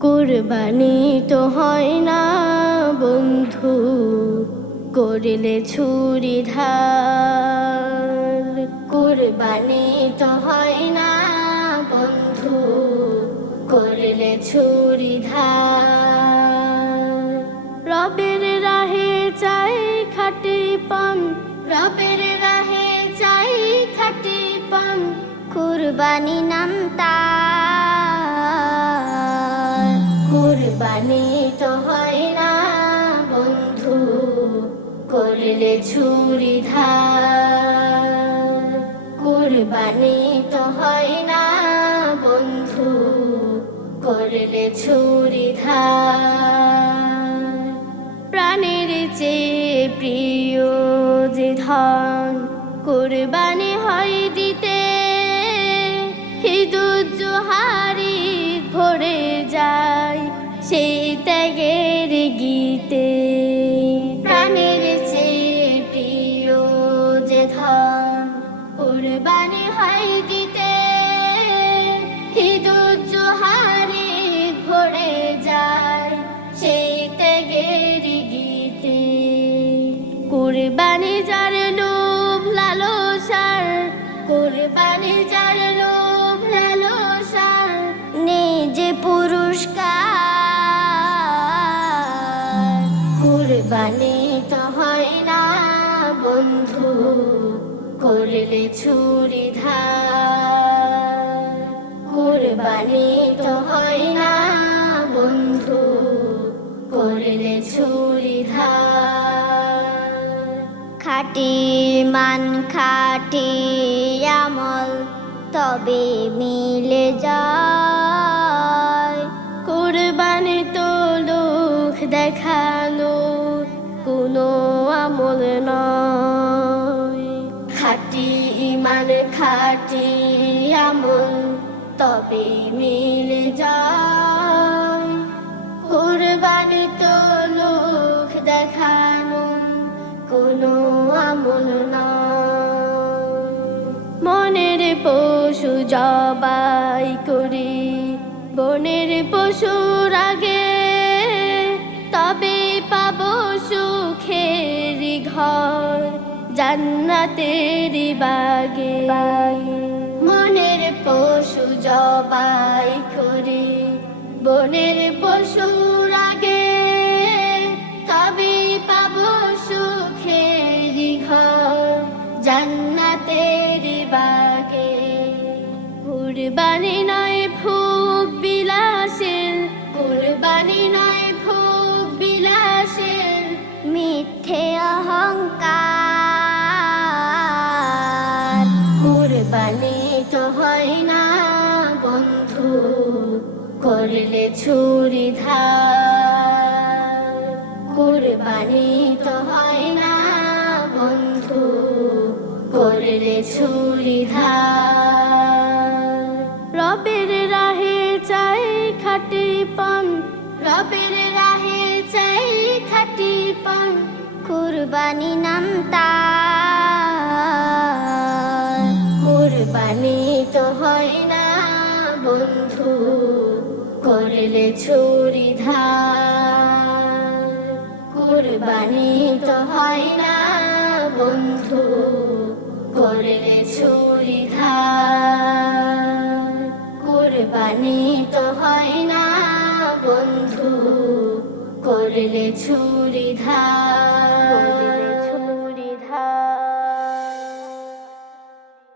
কুরবানি তো হয় না বন্ধু, করলে ছুরি ধার। কুরবানি তো হয় না বন্ধু, করলে ছুরি ধার। রবের রাহে চাই খাটি পান, রবের রাহে চাই খাটি পান, কুরবানি নাম তার। কুরবানি তো হয় না বন্ধু, করলে ছুরি ধার। কুরবানি তো হয় না বন্ধু, করলে ছুরি ধার। প্রাণের চেয়ে প্রিয় যে ধন, কুরবানি হয় দিতে। হিদুজ্জোহারি ভরে যায় সেই ত্যাগের গীতে। প্রাণের চেয়ে প্রিয় যে ধন, কুরবানি হয় দিতে। হিদুজ্জোহারি ভরে যায় সেই ত্যাগের গীতে। কুরবানি যার লোভ লালসার, কুরবানি যার লোভ লালসার, নিজে পুরস্কার। কুরবানি তো হয় না বন্ধু, করলে ছুরি ধার। কুরবানি তো হয় না বন্ধু, করলে ছুরি ধার। খাটি মান খাটি আমল তবে মিলে যায়। কুরবানি তো লোক দেখানো কোনো আমল নয়। খাটি ইমান খাটি আমল তবে মিলে যায়। কুরবানি তো লোক দেখানো কোনো আমল নয়। মনের পশু জবাই করি বনের পশুর আগে, তবে পাবো সুখের ঘর জান্নাতের বাগে। মনের পশু জবাই করি বনের পশুর আগে, তবে পাবো সুখের ঘর জান্নাতের বাগে। কুরবানি নয় ভোগ বিলাসের, কুরবানি নয় ভোগ বিলাসের, মিথ্যে অহংকার। কুরবানি তো হয় না বন্ধু, করলে ছুরি ধার। কুরবানি তো হয় না বন্ধু, করলে ছুরি ধার। রবের রাহে চাই খাটি পান, রবের রাহে চাই খাটি পান, কুরবানি নাম তার। কুরবানি তো হয় না বন্ধু, করলে ছুরি ধার। কুরবানি তো হয় না বন্ধু, করলে ছুরি ধার। কুরবানি তো হয় না বন্ধু, করলে ছুরি ধার।